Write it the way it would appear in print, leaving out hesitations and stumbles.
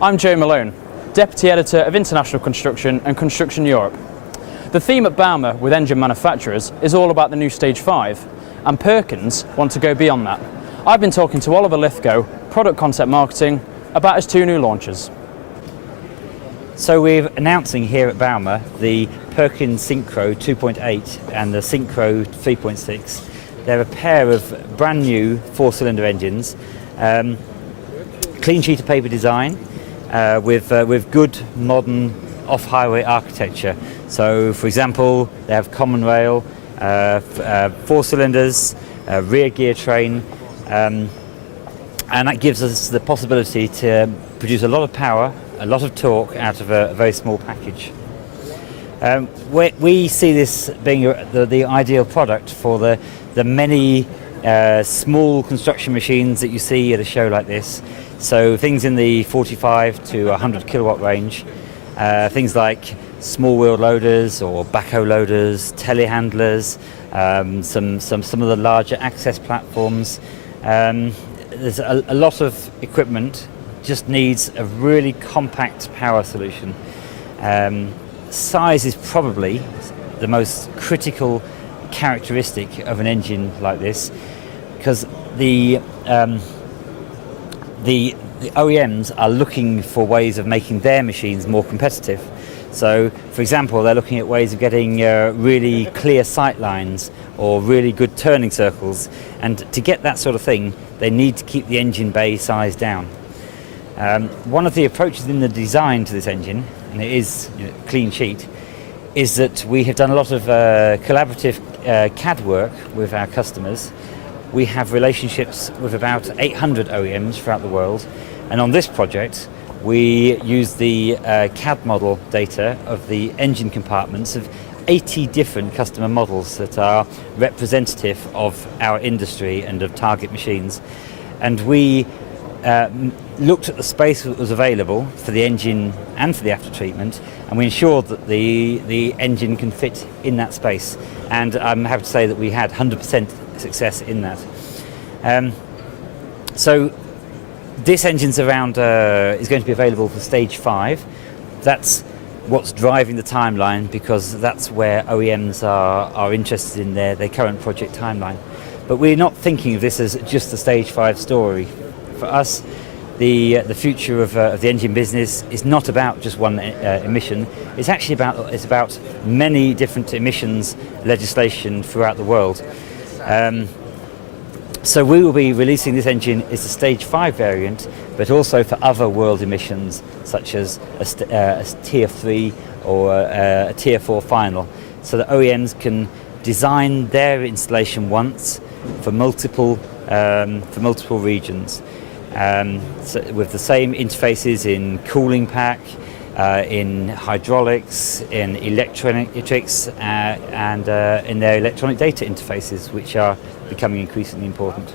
I'm Joe Malone, Deputy Editor of International Construction and Construction Europe. The theme at Bauma with engine manufacturers is all about the new Stage 5, and Perkins want to go beyond that. I've been talking to Oliver Lithgow, Product Concept Marketing, about his two new launches. So we're announcing here at Bauma the Perkins Synchro 2.8 and the Synchro 3.6. They're a pair of brand new four-cylinder engines, clean sheet of paper design with good modern off-highway architecture. So for example, they have common rail, four cylinders, rear gear train, and that gives us the possibility to produce a lot of power, a lot of torque out of a very small package. We see this being the ideal product for the many small construction machines that you see at a show like this. So things in the 45 to 100 kilowatt range, things like small wheel loaders or backhoe loaders, telehandlers, some of the larger access platforms. There's a lot of equipment, just needs a really compact power solution. Size is probably the most critical characteristic of an engine like this, because the OEMs are looking for ways of making their machines more competitive. So, for example, they're looking at ways of getting really clear sight lines or really good turning circles, and to get that sort of thing, they need to keep the engine bay size down. One of the approaches in the design to this engine, and it is clean sheet, is that we have done a lot of collaborative CAD work with our customers. We have relationships with about 800 OEMs throughout the world, and on this project we use the CAD model data of the engine compartments of 80 different customer models that are representative of our industry and of target machines. And we looked at the space that was available for the engine and for the after treatment, and we ensured that the engine can fit in that space. And I'm happy to say that we had 100% success in that. So this engine's is going to be available for Stage 5. That's what's driving the timeline, because that's where OEMs are interested in their current project timeline. But we're not thinking of this as just a Stage 5 story. For us, the future of the engine business is not about just one emission. It's actually about many different emissions legislation throughout the world. So we will be releasing this engine as a Stage 5 variant, but also for other world emissions, such as a Tier 3 or a Tier 4 final, so that OEMs can design their installation once for multiple regions. So with the same interfaces in cooling pack, in hydraulics, in electronics, and in their electronic data interfaces, which are becoming increasingly important.